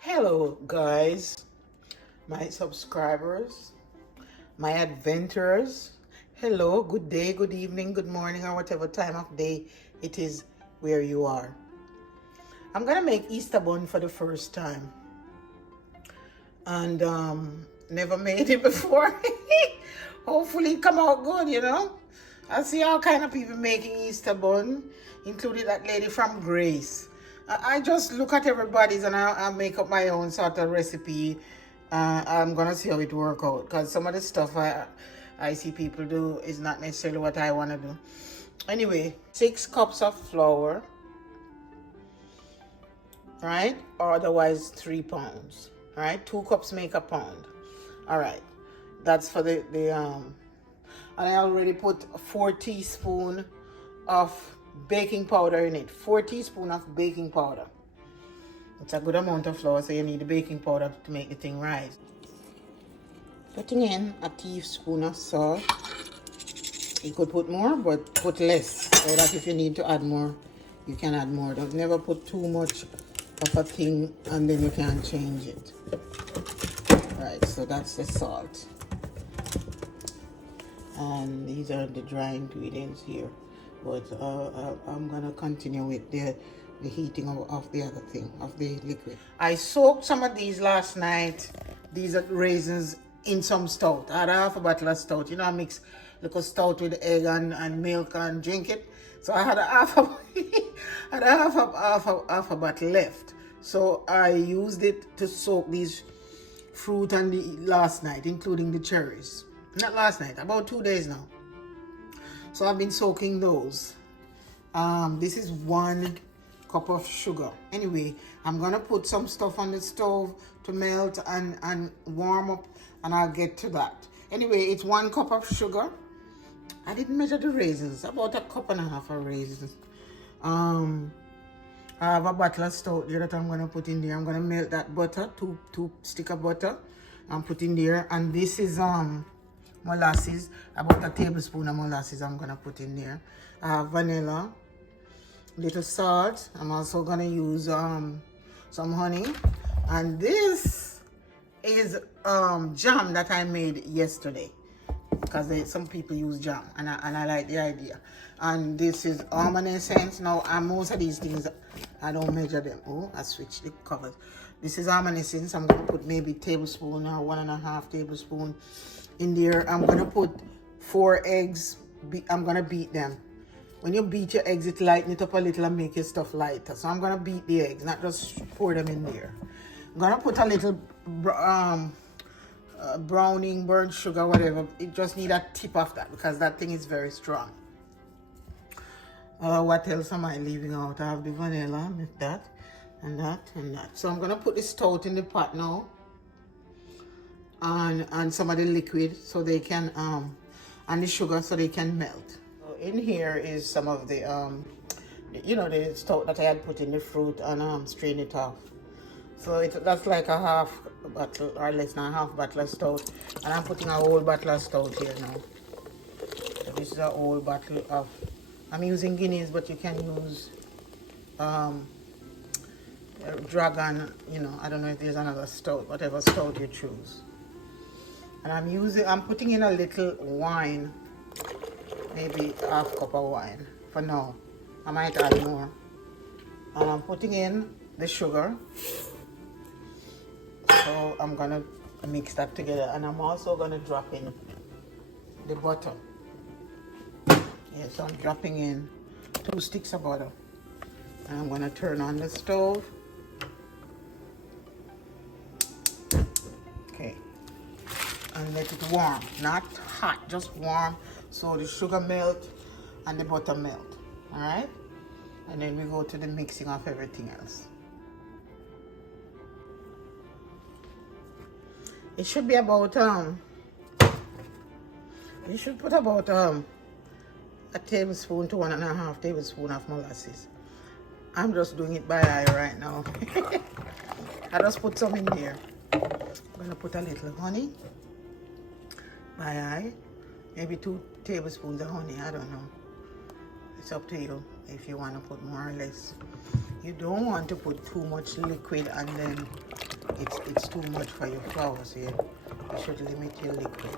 Hello guys, my subscribers, my adventurers. Hello, good day, good evening, good morning, or whatever time of day it is where you are. I'm gonna make Easter bun for the first time, and never made it before. Hopefully it come out good, you know. I see all kind of people making Easter bun, including that lady from Grace. I just look at everybody's and I make up my own sort of recipe. I'm gonna see how it work out, because some of the stuff I see people do is not necessarily what I want to do. Anyway, 6 cups of flour, right? Or otherwise 3 pounds, right? 2 cups make a pound. All right, that's for the and I already put 4 teaspoons of baking powder in it. 4 teaspoons of baking powder. It's a good amount of flour, so you need the baking powder to make the thing rise. Putting in a teaspoon of salt. You could put more, but put less, so that if you need to add more, you can add more. Don't never put too much of a thing and then you can't change it. Right, so that's the salt. And these are the dry ingredients here, but I'm gonna continue with the heating of the other thing, of the liquid. I soaked some of these last night. These are raisins in some stout. I had half a bottle of stout. You know, I mix little stout with egg and milk and drink it. So I had half a bottle left. So I used it to soak these fruit and last night, including the cherries. Not last night, about 2 days now. So I've been soaking those. This is 1 cup of sugar. Anyway, I'm gonna put some stuff on the stove to melt and warm up, and I'll get to that. Anyway, it's 1 cup of sugar. I didn't measure the raisins, about 1.5 cups of raisins. I have a bottle of stout here that I'm gonna put in there. I'm gonna melt that butter, two stick of butter, and put in there. And this is molasses, about 1 tablespoon of molasses I'm gonna put in there. I have vanilla, little salt. I'm also gonna use some honey, and this is jam that I made yesterday, because some people use jam, and I like the idea. And this is almond essence. Now, most of these things I don't measure them. Oh, I switched the covers. This is almond essence. I'm gonna put maybe tablespoon or 1.5 tablespoon in there. I'm gonna put 4 eggs. I'm gonna beat them. When you beat your eggs, it lighten it up a little and make your stuff lighter. So I'm gonna beat the eggs, not just pour them in there. I'm gonna put a little browning, burnt sugar, whatever. It just need a tip of that, because that thing is very strong. What else am I leaving out? I have the vanilla, that, and that, and that. So I'm gonna put the stout in the pot now, and some of the liquid, so they can and the sugar, so they can melt. So in here is some of the you know, the stout that I had put in the fruit, and strain it off. So that's like a half bottle, or less than a half bottle of stout, and I'm putting a whole bottle of stout here now. So this is a whole bottle of, I'm using Guinness, but you can use Dragon, you know, I don't know if there's another stout, whatever stout you choose. And I'm putting in a little wine, maybe half cup of wine for now. I might add more. And I'm putting in the sugar. So I'm gonna mix that together, and I'm also gonna drop in the butter. Yeah, so I'm dropping in 2 sticks of butter. And I'm gonna turn on the stove. Okay. And let it warm, not hot, just warm, so the sugar melt and the butter melt. All right? And then we go to the mixing of everything else. It should be about you should put about 1 tablespoon to 1.5 tablespoon of molasses. I'm just doing it by eye right now. I just put some in there. I'm gonna put a little honey by eye, maybe 2 tablespoons of honey. I don't know. It's up to you if you want to put more or less. You don't want to put too much liquid and then it's too much for your flour, so you should limit your liquid.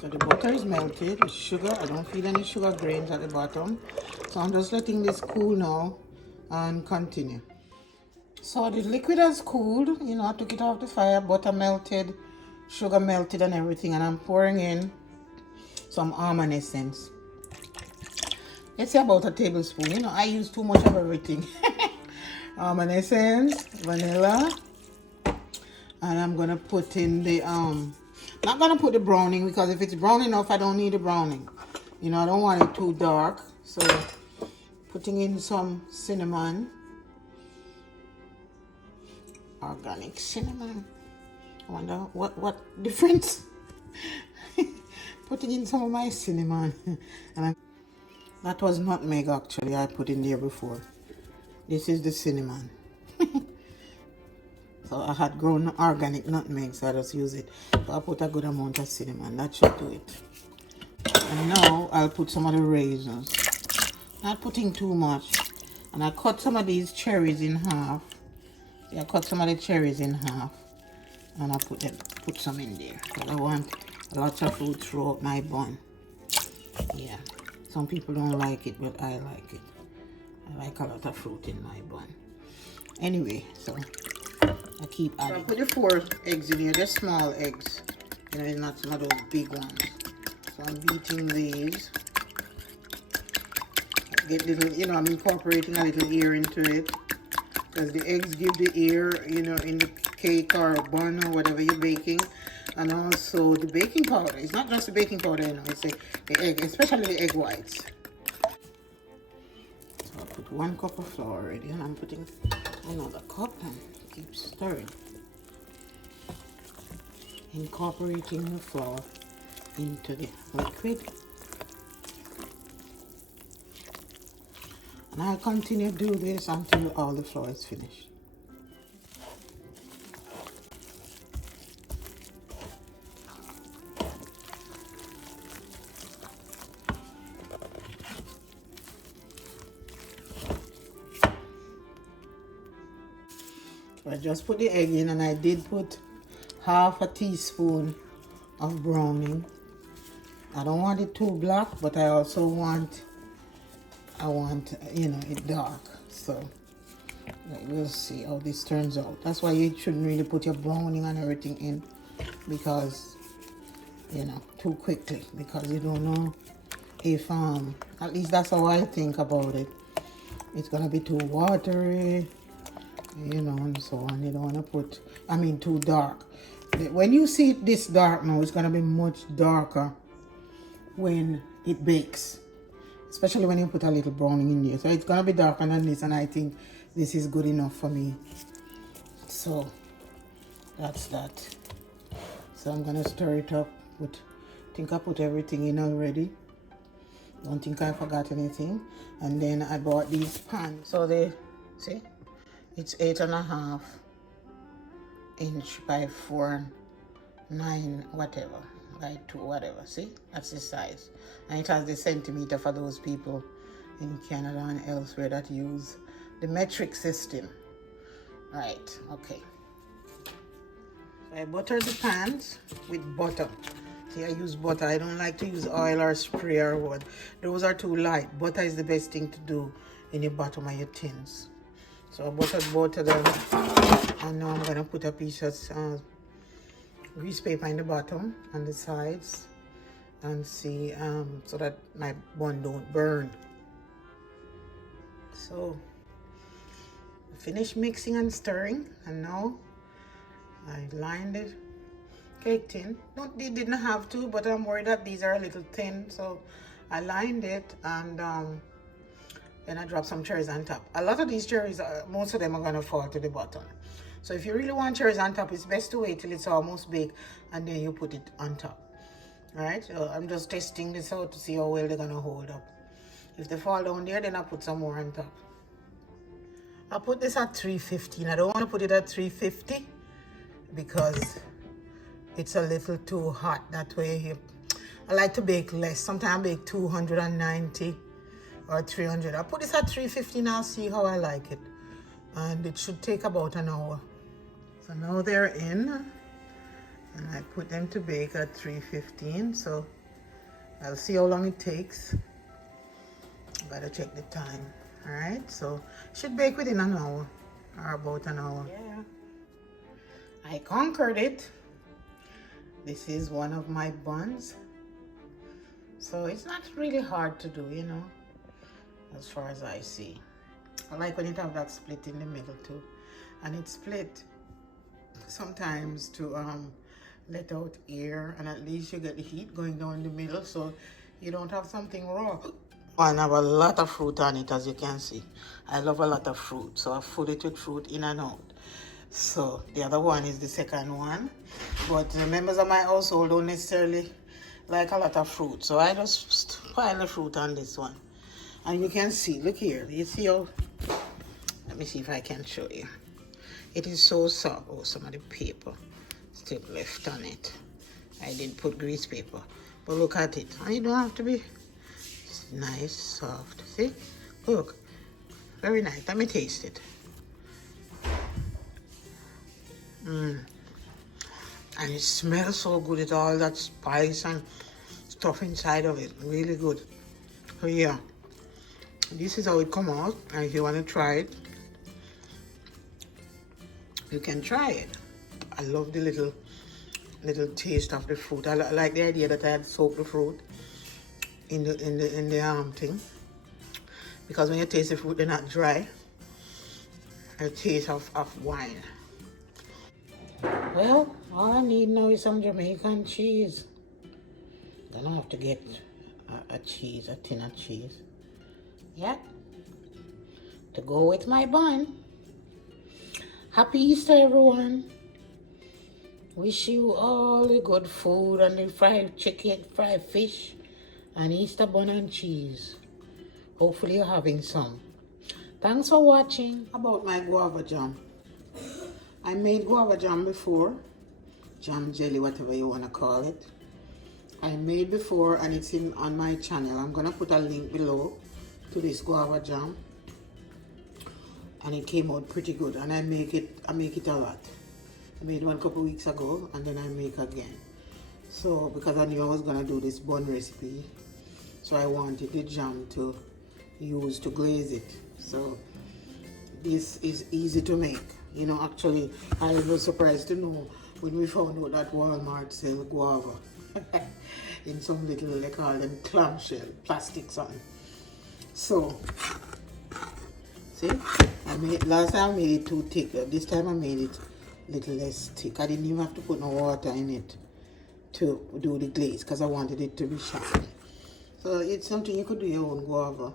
So the butter is melted with sugar. I don't feel any sugar grains at the bottom. So I'm just letting this cool now and continue. So the liquid has cooled, you know, I took it off the fire, butter melted, sugar melted and everything, and I'm pouring in some almond essence. Let's say about a tablespoon. You know, I use too much of everything. Almond essence, vanilla, and I'm gonna put in the not gonna put the browning, because if it's brown enough, I don't need the browning. You know, I don't want it too dark. So putting in some cinnamon, organic cinnamon. I wonder what difference. Putting in some of my cinnamon, and that was nutmeg actually I put in there before. This is the cinnamon. So I had grown organic nutmeg, so I just use it. So I put a good amount of cinnamon. That should do it. And now I'll put some of the raisins. Not putting too much. And I cut some of these cherries in half. See, I cut some of the cherries in half. And I put some in there. Because I want lots of fruit throughout my bun. Yeah. Some people don't like it, but I like it. I like a lot of fruit in my bun. Anyway, so I keep adding. So I put the 4 eggs in here, just small eggs. You know, not some of those big ones. So I'm beating these. Get little, you know, I'm incorporating a little air into it. Because the eggs give the air, you know, in the cake or bun or whatever you're baking. And also the baking powder. It's not just the baking powder, you know, it's the egg, especially the egg whites. So I put 1 cup of flour already, and I'm putting another cup and keep stirring. Incorporating the flour into the liquid. And I'll continue to do this until all the flour is finished. I just put the egg in, and I did put half a teaspoon of browning. I don't want it too black, but I also want, you know, it dark. So we'll see how this turns out. That's why you shouldn't really put your browning and everything in, because, you know, too quickly, because you don't know if at least that's how I think about it. It's gonna be too watery, you know, and so on. You don't want to put, too dark. When you see it this dark now, it's going to be much darker when it bakes, especially when you put a little browning in there. So it's going to be darker than this, and I think this is good enough for me. So that's that. So I'm going to stir it up. I think I put everything in already. Don't think I forgot anything. And then I bought these pans. So see, it's 8.5 inch by 4.9 whatever, by 2 whatever. See, that's the size, and it has the centimeter for those people in Canada and elsewhere that use the metric system. Right, okay. So I buttered the pans with butter. See, I use butter. I don't like to use oil or spray or what. Those are too light. Butter is the best thing to do in the bottom of your tins. So I buttered both of them, and now I'm gonna put a piece of grease paper in the bottom and the sides, and see so that my bun don't burn. So I finished mixing and stirring, and now I lined it. Cake tin. It didn't have to, but I'm worried that these are a little thin, so I lined it, and then I drop some cherries on top. A lot of these cherries, most of them are gonna fall to the bottom. So if you really want cherries on top, it's best to wait till it's almost baked, and then you put it on top. All right, so I'm just testing this out to see how well they're gonna hold up. If they fall down there, then I'll put some more on top. I'll put this at 315. I don't want to put it at 350 because it's a little too hot that way. I like to bake less. Sometimes I bake 290 or 300. I'll put this at 350 and I'll see how I like it. and it should take about an hour. So now they're in, and I put them to bake at 315. So I'll see how long it takes. Gotta check the time. All right, so should bake within an hour or about an hour. Yeah, I conquered it. This is one of my buns. So it's not really hard to do, you know, as far as I see. I like when it have that split in the middle too. And it's split sometimes to let out air, and at least you get the heat going down the middle so you don't have something raw. And I have a lot of fruit on it, as you can see. I love a lot of fruit, so I fill it with fruit in and out. So the other one is the second one, but the members of my household don't necessarily like a lot of fruit, so I just pile the fruit on this one. And you can see, look here, you see how, let me see if I can show you. It is so soft. Oh, some of the paper still left on it. I did put grease paper, but look at it. And you don't have to be, it's nice, soft. See, look, very nice. Let me taste it. And it smells so good with all that spice and stuff inside of it. Really good. So yeah, this is how it come out. And if you want to try it, you can try it. I love the little taste of the fruit. I like the idea that I had soaked the fruit in the thing, because when you taste the fruit, they're not dry. A taste of wine. Well, all I need now is some Jamaican cheese. Then I have to get a tin of cheese. Yeah. To go with my bun. Happy Easter, everyone. Wish you all the good food and the fried chicken, fried fish, and Easter bun and cheese. Hopefully you're having some. Thanks for watching. About my guava jam. I made guava jam before. Jam jelly, whatever you want to call it. I made before, and it's on my channel. I'm going to put a link below to this guava jam. And it came out pretty good, and I make it a lot. I made one a couple weeks ago, and then I make again. So because I knew I was gonna do this bun recipe, so I wanted the jam to use to glaze it. So this is easy to make. You know, actually, I was surprised to know when we found out that Walmart sell guava in some little, they call them clamshell, plastic something. So see, last time I made it too thick. This time I made it a little less thick. I didn't even have to put no water in it to do the glaze because I wanted it to be sharp. So it's something you could do your own guava.